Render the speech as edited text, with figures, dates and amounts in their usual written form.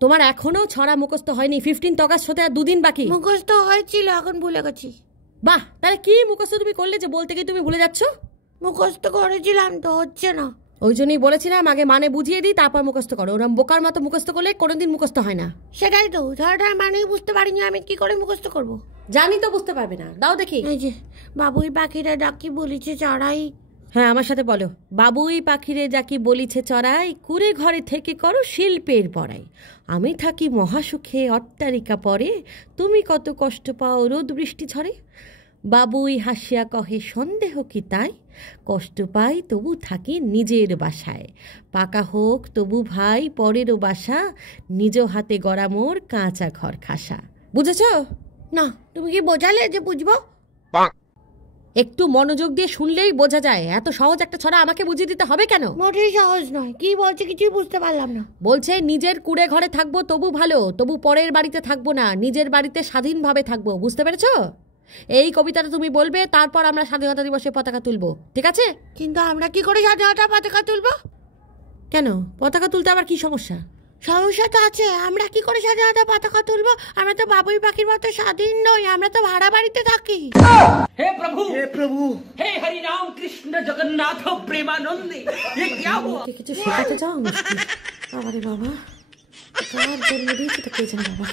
তোমার এখনো ছড়া মুখস্থ হয়নি। 15 অগাস্ট হতে আর 2 দিন বাকি। মুখস্থ হয়েছিল, এখন ভুলে গেছি। বাহ, তাহলে কি মুখস্থ তুমি করলে যে বলতে গিয়ে তুমি ভুলে যাচ্ছ? মুখস্থ করেছিলাম তো, হচ্ছে না। ওই জন্যই বলেছিলাম আগে মানে বুঝিয়ে দিই তারপর মুখস্থ করো। ওরম বোকার মতো মুখস্থ করলে কোনোদিন মুখস্থ হয় না। সেটাই তো, ছড়াটার মানেই বুঝতে পারিনি, আমি কি করে মুখস্থ করব? জানি তো বুঝতে পারবে না, দাও দেখি। এই যে বাবুই পাখিরা ডাকি বলিছে চড়াই। হ্যাঁ, আমার সাথে বলো। বাবুই পাখিরে যাকি বলিছে চড়াই, কুড়ে ঘরে থেকে করো শিল্পের পড়াই। আমি থাকি মহাসুখে অট্টালিকা পরে, তুমি কত কষ্ট পাও রোদ বৃষ্টি ঝরে। বাবুই হাসিয়া কহে সন্দেহ কি তাই, কষ্ট পাই তবু থাকি নিজের বাসায়। পাকা হোক তবু ভাই পরেরও বাসা, নিজ হাতে গড়া মোর কাঁচা ঘর খাসা। বুঝেছ? না, তুমি কি বোঝালে যে বুঝবো? একটু মনোযোগ দিয়ে শুনলেই বোঝা যায়। এত সহজ একটা ছড়া আমাকে বুঝিয়ে দিতে হবে কেন? মোটেই সহজ নয়। কি বলছে কিছুই বুঝতে পারলাম না। বলছে নিজের কুড়ে ঘরে থাকবো তবু ভালো, তবু পরের বাড়িতে থাকবো না, নিজের বাড়িতে স্বাধীনভাবে থাকবো। বুঝতে পেরেছো? এই কবিতাটা তুমি বলবে, তারপর আমরা স্বাধীনতা দিবসে পতাকা তুলবো, ঠিক আছে? কিন্তু আমরা কি করে স্বাধীনতা পতাকা তুলবো? কেন, পতাকা তুলতে আবার কি সমস্যা? সমস্যা তো আছে। আমরা কি করে স্বাধীনতা পতাকা তুলবো? আমরা তো বাবুই পাখির মতো স্বাধীন নই, আমরা তো ভাড়া বাড়িতে থাকি। हे प्रभु, हे प्रभु, हे हरि राम कृष्ण जगन्नाथ प्रेमानंदे, ये क्या हुआ? কিছু শেখাতে চাও? বাবা রে বাবা, কার জন্ম দিয়েছে তো কে জানে বাবা।